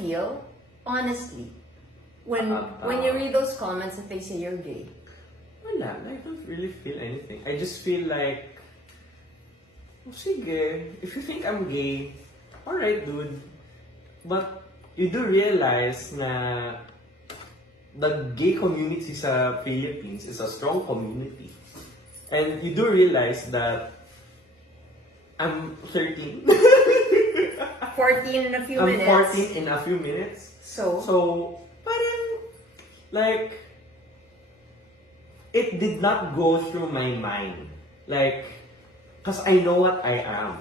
feel, honestly, when you read those comments that they say you're gay? Wala, I don't really feel anything. I just feel like, oh, sige, if you think I'm gay, alright, dude. But you do realize na the gay community sa Philippines is a strong community. And you do realize that I'm 13. 14 in a few I'm minutes. 14 in a few minutes. So, Parang, like, it did not go through my mind. Like, cause I know what I am.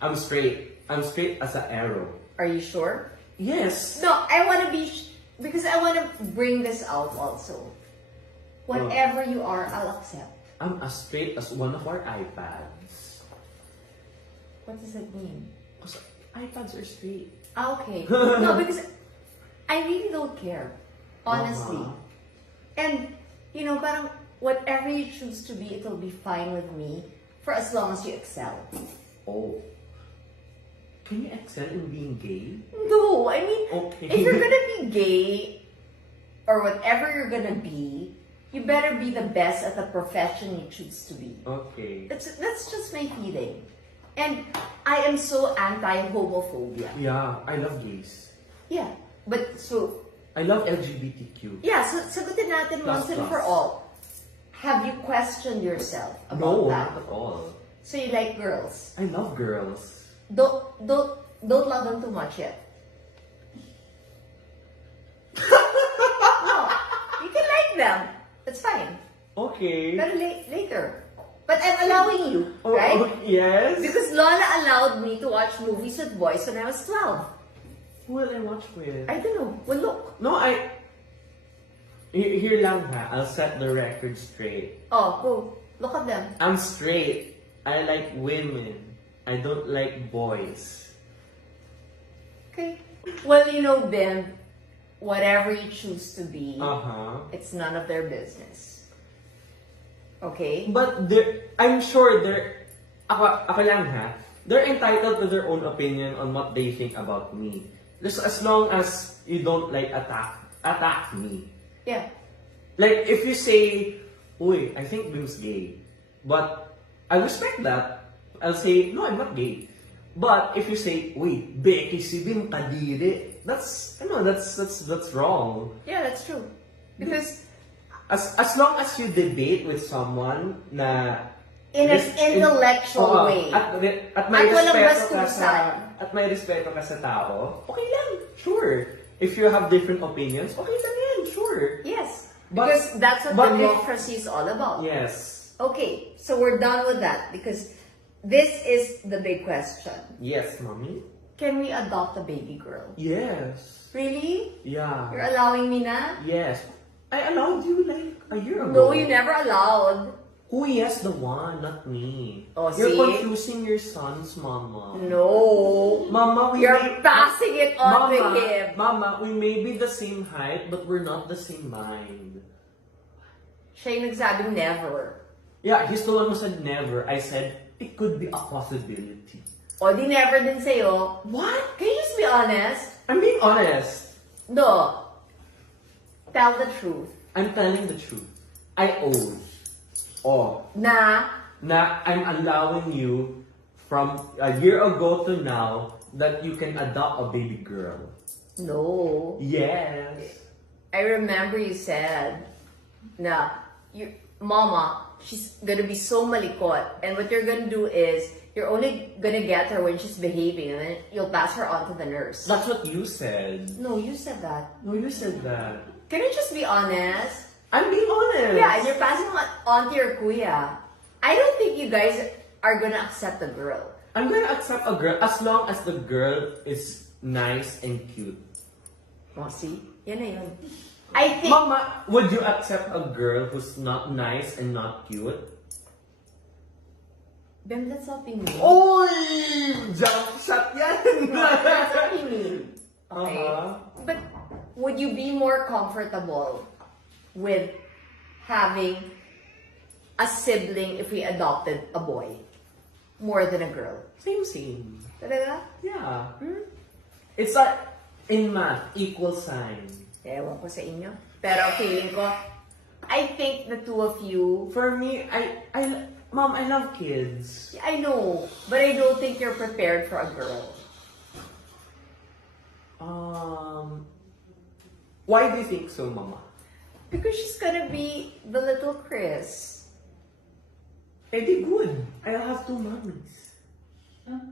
I'm straight. I'm straight as an arrow. are you sure? Yes. No, I want to be, because I want to bring this out also. Whatever you are, I'll accept. I'm as straight as one of our iPads. What does that mean? Cause iPads are straight. Ah, okay. No, because I really don't care. Honestly. And, you know, parang whatever you choose to be, it'll be fine with me for as long as you excel. Oh. Can you excel in being gay? No, I mean, Okay. if you're gonna be gay or whatever you're gonna be, you better be the best at the profession you choose to be. Okay. That's just my feeling. And I am so anti-homophobia. Yeah, I love gays. Yeah. But so, I love LGBTQ. yeah, so sagutin natin Plus, once and plus. for all. Have you questioned yourself about No, that? not at all. So you like girls. I love girls. Don't love them too much yet. No, you can like them. That's fine. Okay. But later. But I'm allowing you, right? Oh, yes. Because Lola allowed me to watch movies with boys when I was 12. Who will I watch with? I don't know. Well, look. No, Here lang ha, I'll set the record straight. Oh, go. Look at them. I'm straight. I like women. I don't like boys. Okay. Well, you know, Ben, whatever you choose to be, it's none of their business. Okay? But I'm sure ako lang ha, they're entitled to their own opinion on what they think about me. Just as long as you don't like attack me. Yeah. Like if you say, "Uy, I think Bim's gay," but I respect that. I'll say, "No, I'm not gay." But if you say, "Uy, Becky, si Bim kadiri," that's wrong. Yeah, that's true. Because As long as you debate with someone na in an intellectual way. At may At walang respeto ka bastusan. at may respeto ka sa tao, okay lang, sure. If you have different opinions, okay lang yan, sure. Yes. But- Because that's what but democracy is all about. Yes. Okay, so we're done with that because this is the big question. Yes, mommy. Can we adopt a baby girl? Yes. Really? Yeah. You're allowing me na? Yes. I allowed you like a year ago. No, you never allowed. Oh, yes, the one, not me. Oh, You're see? confusing your sons, mama. No. Mama, we You're may- passing it on to him. Mama, we may be the same height, but we're not the same mind. Siya yung nagsabing never. Yeah, he's the one who said never. I said, it could be a possibility. O di never din sa'yo. What? Can you just be honest? I'm being honest. No. Tell the truth. I'm telling the truth. I own. Oh, Na, I'm allowing you from a year ago to now that you can adopt a baby girl. no. Yes. I remember you said na mama, she's gonna be so malikot, and what you're gonna do is you're only gonna get her when she's behaving, and then you'll pass her on to the nurse. That's what you said. No, you said that. No, you said that. Can you just be honest? I'm being honest. Yeah, and you're passing on to your kuya. I don't think you guys are gonna accept the girl. I'm gonna accept a girl as long as the girl is nice and cute. Oh, see? Yan na yun. I think... Mama, would you accept a girl who's not nice and not cute? Bem, that's not being mean. Oy! Jump shot yan! No, that's not being mean. Okay? Uh-huh. But would you be more comfortable with having a sibling if we adopted a boy more than a girl? Same. Talaga? Yeah. Hmm? It's like, In math, equal sign. Ewan ko sa inyo. Pero feeling ko, I think the two of you, For me, Mom, I love kids. I know, but I don't think you're prepared for a girl. Why do you think so, Mama? Because she's gonna be the little Chris. Eddie, good. I'll have two mommies.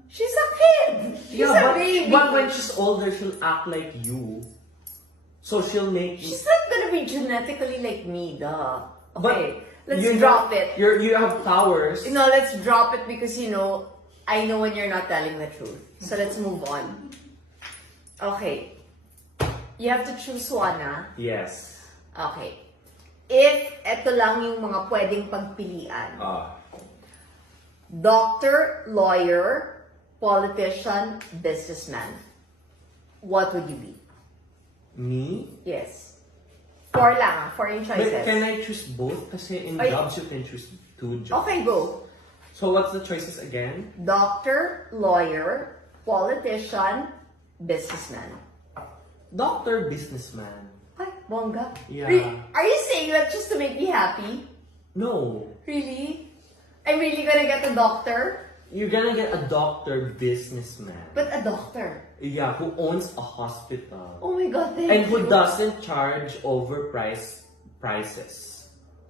She's a kid! She's a baby! But when she's older, she'll act like you. So she'll make you. She's not gonna be genetically like me, duh. Okay, let's you drop know, it. You have powers. No, let's drop it because, I know when you're not telling the truth. So let's move on. Okay. You have to choose one, ah. Yes. Okay. If eto lang yung mga pwedeng pagpilian. Doctor, lawyer, politician, businessman. What would you be? Me? Yes. Four lang, 4 yung But choices. can I choose both? Kasi in Ay. jobs, you can choose 2 jobs. Okay, go. So what's the choices again? Doctor, lawyer, politician, businessman. Doctor, businessman. Ay, bongga. Yeah. Are you saying that just to make me happy? No. Really? I'm really gonna get a doctor? You're gonna get a doctor, businessman. But a doctor? Yeah, who owns a hospital. Oh my god, thank And you. who doesn't charge overpriced prices.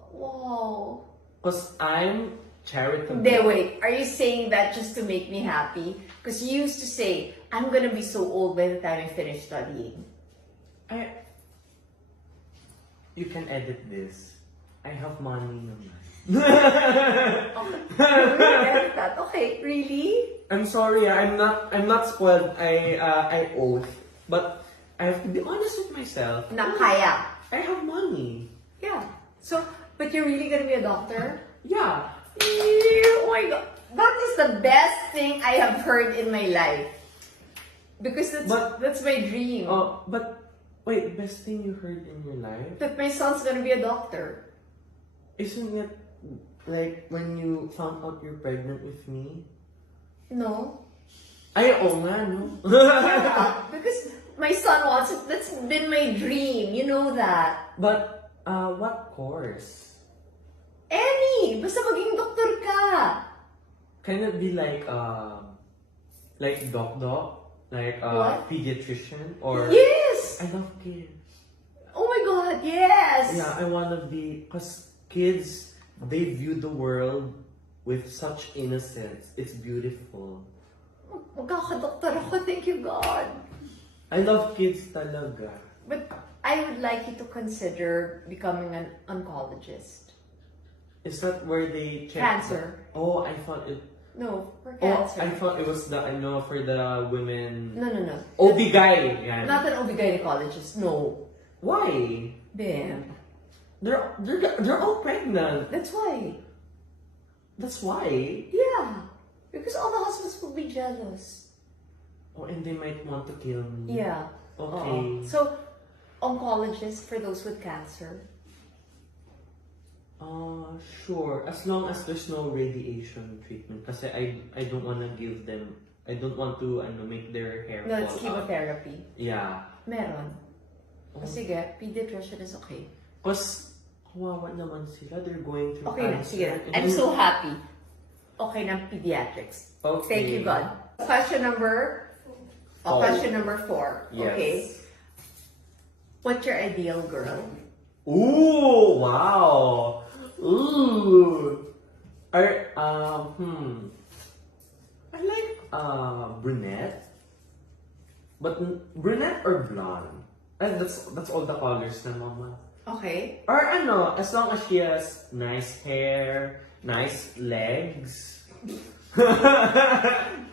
Wow. Because I'm charitable. Hindi, wait. Are you saying that just to make me happy? Because you used to say, I'm gonna be so old by the time I finish studying. You can edit this. I have money naman. Okay, really? I'm sorry, I'm not spoiled. I oath. But I have to be honest with myself. Na kaya. I have money. Yeah. So, but you're really gonna be a doctor? Yeah. Oh my god. That is the best thing I have heard in my life. Because that's my dream. But wait, best thing you heard in your life? That my son's gonna be a doctor. Isn't it like when you found out you're pregnant with me? No. Ay, oo nga, no? Yeah, because my son wants it. That's been my dream. You know that. But, what course? Any! Basta maging doktor ka. Can it be like doc? Like, What? pediatrician? Or... Yes! I love kids. Oh my god, yes! Yeah, I wanna be... Because kids, they view the world with such innocence. It's beautiful. Magkakadoktor ako, thank you God. I love kids talaga. But I would like you to consider becoming an oncologist. Is that where they check? Cancer. Oh, I thought it... No, for Oh, cancer. I thought it was for the women... No. OB-GYN. Yan. Not an OB-gynecologist, no. Why? Bam. They're all pregnant. That's why. That's why. Yeah. Because all the husbands will be jealous. Oh, and they might want to kill me. Yeah. Okay. So, oncologist for those with cancer. Sure. As long as there's no radiation treatment. Kasi I don't want to give them... I don't want to make their hair No, it's fall out. chemotherapy. Yeah. Meron. Oh. Sige, pediatrician is okay. Because, kawawa naman sila. They're going through Okay na, cancer. sige na. I'm so happy. Okay na, pediatrics. Okay. Thank you, God. Question number 4. Yes. Okay. What's your ideal girl? Ooh, wow. Ooh. I like brunette. But brunette or blonde? That's all the colors na mama. Okay. Or as long as she has nice hair, nice legs.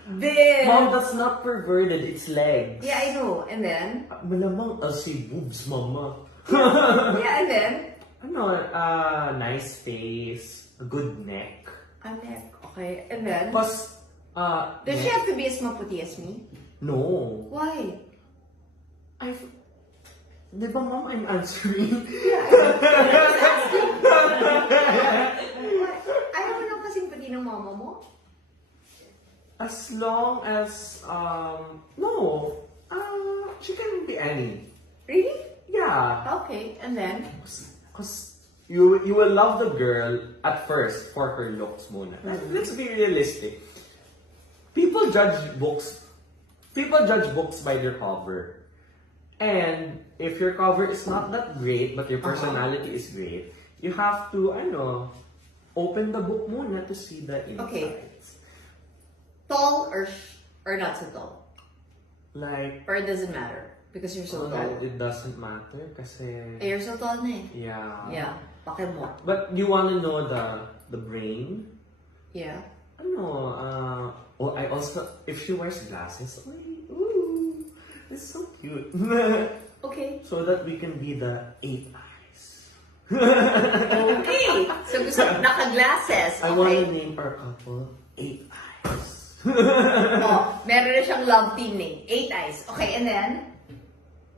Then... Mom, that's not perverted, it's legs. Yeah, I know. And then? Malamang si boobs, mama. Yeah, and then? Nice face, a good neck. A neck. Okay. And then? Plus, Does she have to be as maputi as me? No. Why? Di ba, Mom, I'm answering? Yeah, ayaw mo lang kasing puti ng mama mo? As long as, no. She can Annie. Really? Yeah. Okay, and then? Because you will love the girl at first for her looks muna. Let's be realistic. People judge books by their cover. And if your cover is not that great, but your personality is great, you have to, open the book muna to see the insights. Okay. Tall or not so tall? Like, Or it doesn't matter? Because you're so tall. it doesn't matter kasi, You're so tall na eh. yeah. Yeah, pake mo. But you wanna know the brain? Yeah. I also, if she wears glasses, ooh, it's so cute. Okay. So that we can be the 8 eyes. Okay. So gusto naka-glasses. I Okay. wanna name our couple 8 eyes. Oh, meron na siyang love team name. 8 eyes. Okay, and then?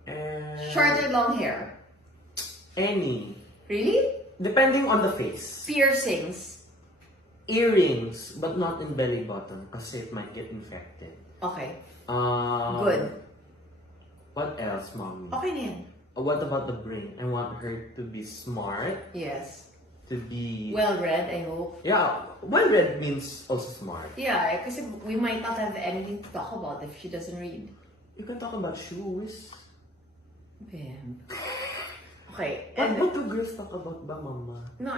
And Short or long hair? any, Really? depending on the face. Piercings? Earrings, but not in belly button kasi it might get infected. Okay. Good. What else, mommy? Okay na yan. What about the brain? I want her to be smart, Yes. to be... Well-read, I hope. Yeah, well-read means also smart. Yeah, kasi we might not have anything to talk about if she doesn't read. You can talk about shoes. Bam. Okay. What do girls talk about ba, mama? No,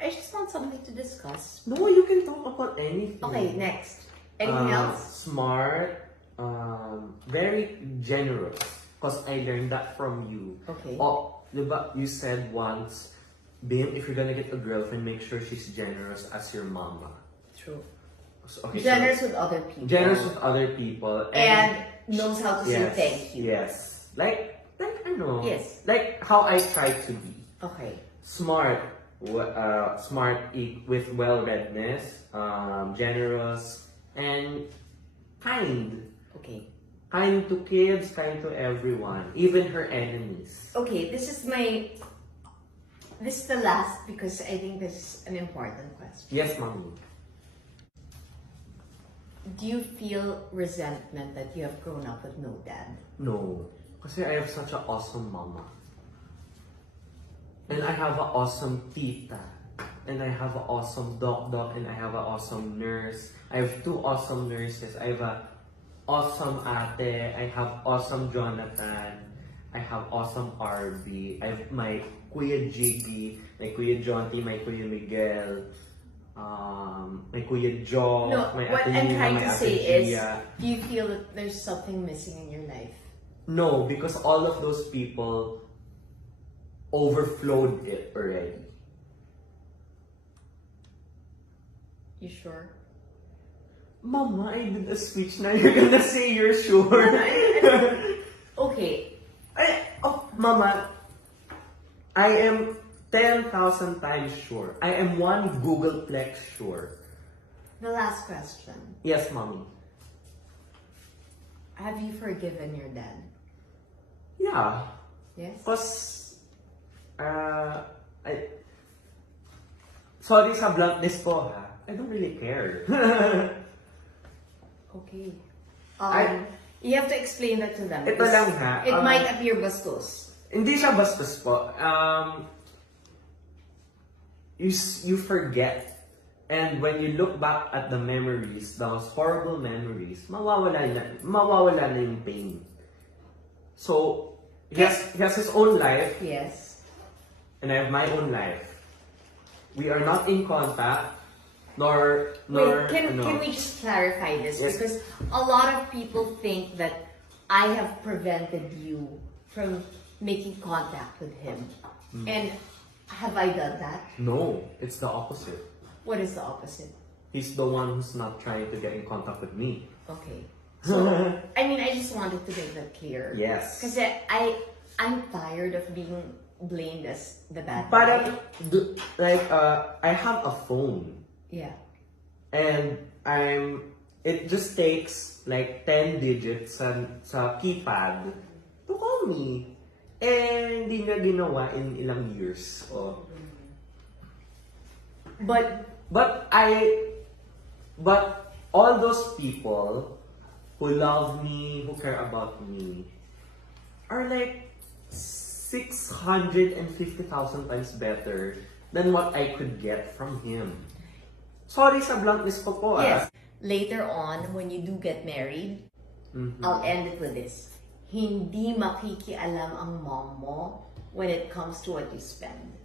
I just want something to discuss. No, you can talk about anything. Okay, next. Anything else? Smart, very generous. Because I learned that from you. Okay. Oh, diba, you said once, Bim, if you're gonna get a girlfriend, make sure she's generous as your mama. True. So, okay, Generous so, with other people. generous with other people. And knows how to say yes, thank you. Yes. Like, I know. Yes. Like how I try to be. Okay. Smart, with well-readness, generous, and kind. Okay. Kind to kids, kind to everyone, even her enemies. Okay, this is the last because I think this is an important question. Yes, mommy. Do you feel resentment that you have grown up with no dad? No. Kasi I have such an awesome mama. And I have an awesome tita. And I have an awesome doc, and I have an awesome nurse. I have 2 awesome nurses. I have an awesome ate. I have awesome Jonathan. I have awesome RB. I have my Kuya Jiggy, my Kuya Jonty, my Kuya Miguel, my Kuya Jo, No, my what Ate I'm Nina, trying my to Ate say is, Gia. do you feel that there's something missing in your life? No, because all of those people overflowed it already. You sure? Mama, I did a switch. Now you're gonna say you're sure. Okay. Mama, I am 10,000 times sure. I am 1 Googleplex sure. The last question. Yes, mommy. Have you forgiven your dad? Yeah. Yes? Because, sorry sa bluntness ko, ha? I don't really care. Okay. I- You have to explain that to them. Ito because lang, ha? It might appear bastos. Hindi siya bastos po. You forget. And when you look back at the memories, those horrible memories, mawawala na yung pain. So, he has his own life, Yes. and I have my own life. We are not in contact, nor Wait, can ano. we just clarify this? Yes. Because a lot of people think that I have prevented you from making contact with him. And have I done that? No, it's the opposite. What is the opposite? He's the one who's not trying to get in contact with me. Okay. So, I mean, I just wanted to make that clear. Yes. Because I'm tired of being blamed as the bad Parang, guy. I have a phone. Yeah. And it just takes like 10 digits sa keypad to call me. And hindi niya ginawa in ilang years. Oh. But But all those people who love me, who care about me, are like 650,000 times better than what I could get from him. Sorry sa bluntness ko po, Yes. Later on, when you do get married, I'll end it with this. Hindi makikialam ang mom mo when it comes to what you spend.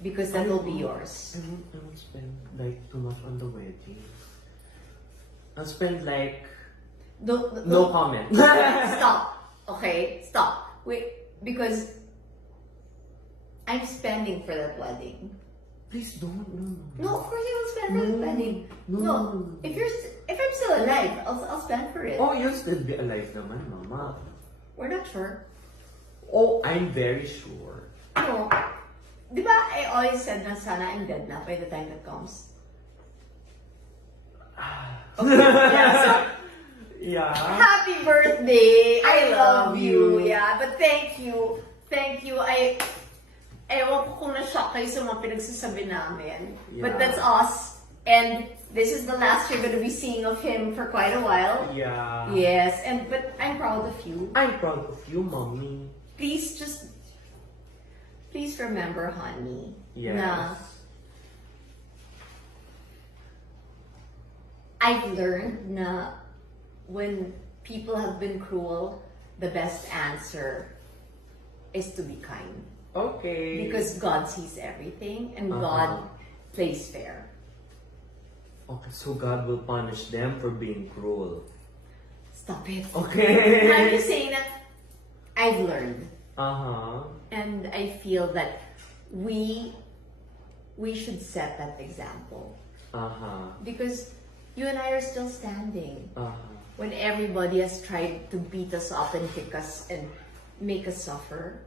Because that will be yours. I won't spend like too much on the wedding. I'll spend like no comment. Stop. Okay, stop. Wait, because I'm spending for that wedding. Please don't. No, of course I will spend for the wedding. No. If I'm still alive, I'll spend for it. Oh, you'll still be alive naman, Mama. We're not sure. Oh, I'm very sure. No. Di ba I always said na sana I'm dead na by the time that comes? Yeah, so, Yeah. happy birthday! I love you. Yeah, but thank you. Thank you. Ewan ko kung na-shock kayo sa mga pinagsasabi namin. But Yeah. that's us. And this is the last you're gonna be seeing of him for quite a while. Yeah. Yes, but I'm proud of you. I'm proud of you, Mommy. Please remember, honey, Yes. na I've learned na when people have been cruel, the best answer is to be kind. Okay. Because God sees everything and God plays fair. Okay, so God will punish them for being cruel. Stop it. Okay. I'm just saying that I've learned. Uh-huh. And I feel that we should set that example. Uh-huh. Because you and I are still standing. Uh-huh. When everybody has tried to beat us up and kick us and make us suffer,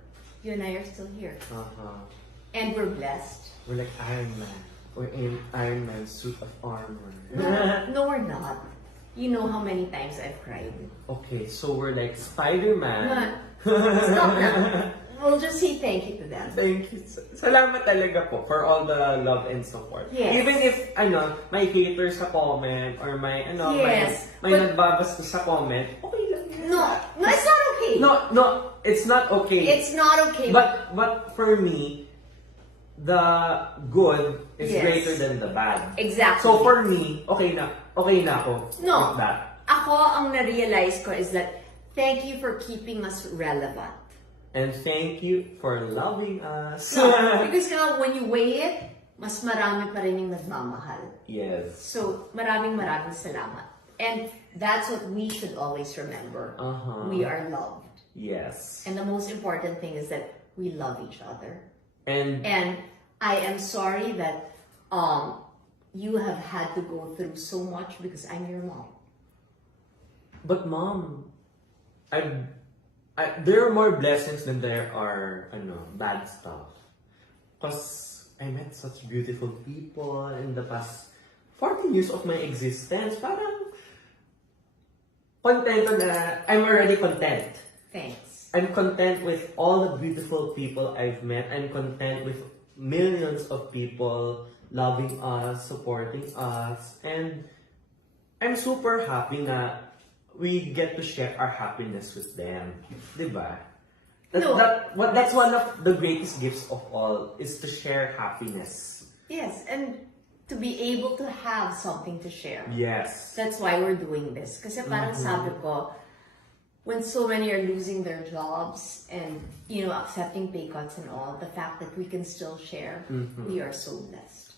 you and I are still here. Uh-huh. And we're blessed. We're like Iron Man. We're in Iron Man's suit of armor. No, we're not. You know how many times I've cried. Okay, so we're like Spider-Man. Stop na. We'll just say thank you to them. Thank you. Salamat talaga po for all the love and support. Yes. Even if, may haters sa comment or may, Yes, may but- nagbabasta sa comment, okay lang yun. No, it's not okay. No, it's not okay. It's not okay. But for me, the good is Yes. greater than the bad. Exactly. So for me, okay na ako No. with that. Ako, ang na-realize ko is that thank you for keeping us relevant. And thank you for loving us. No, because when you weigh it, mas marami pa rin yung nagmamahal. Yes. So, maraming salamat. And that's what we should always remember. Uh-huh. We are loved. Yes. And the most important thing is that we love each other. And And I am sorry that you have had to go through so much because I'm your mom. but Mom, there are more blessings than there are bad stuff. Because I met such beautiful people in the past 14 years of my existence. Parang content na I'm already content. Thanks. I'm content with all the beautiful people I've met. I'm content with millions of people loving us, supporting us, and I'm super happy na we get to share our happiness with them. Diba? No. That's one of the greatest gifts of all, is to share happiness. Yes, and to be able to have something to share. Yes. That's why we're doing this. Kasi parang sabi ko, when so many are losing their jobs and, accepting pay cuts and all, the fact that we can still share, we are so blessed.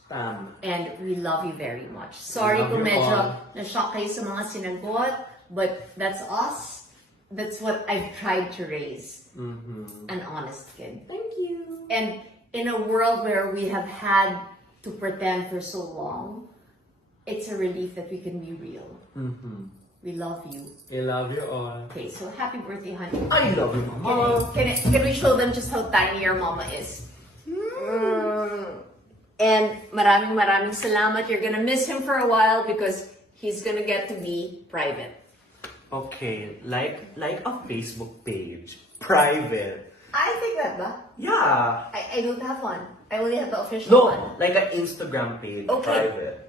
And we love you very much. Sorry Love kung you medyo all. na-shock kayo sa mga sinagot, but that's us. That's what I've tried to raise. An honest kid. Thank you. And in a world where we have had to pretend for so long, it's a relief that we can be real. We love you. I love you all. Okay, so happy birthday, honey. I love you, Mama. Can we show them just how tiny your mama is? And maraming salamat. You're gonna miss him for a while because he's gonna get to be private. Okay, like a Facebook page. Private. I think that ba? Yeah. I don't have one. I only have the official No, one. like an Instagram page. Okay. Private.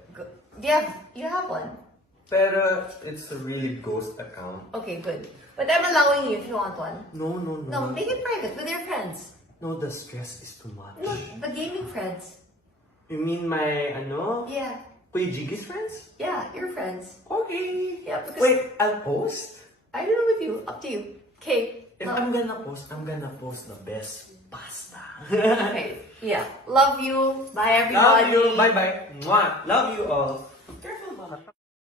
Yeah, you have one. Pero it's a really ghost account. Okay, good. But I'm allowing you if you want one. No, no, no. No, make it private with your friends. No, the stress is too much. No, the gaming friends. You mean my, Yeah, Kuya Jiggy's friends? yeah, your friends. Okay. Yeah, because Wait, I'll post? I don't know with you. Up to you. Okay. If I'm gonna post the best pasta. Okay. Yeah. Love you. Bye, everybody. Love you. Bye-bye. Mwah. Love you all.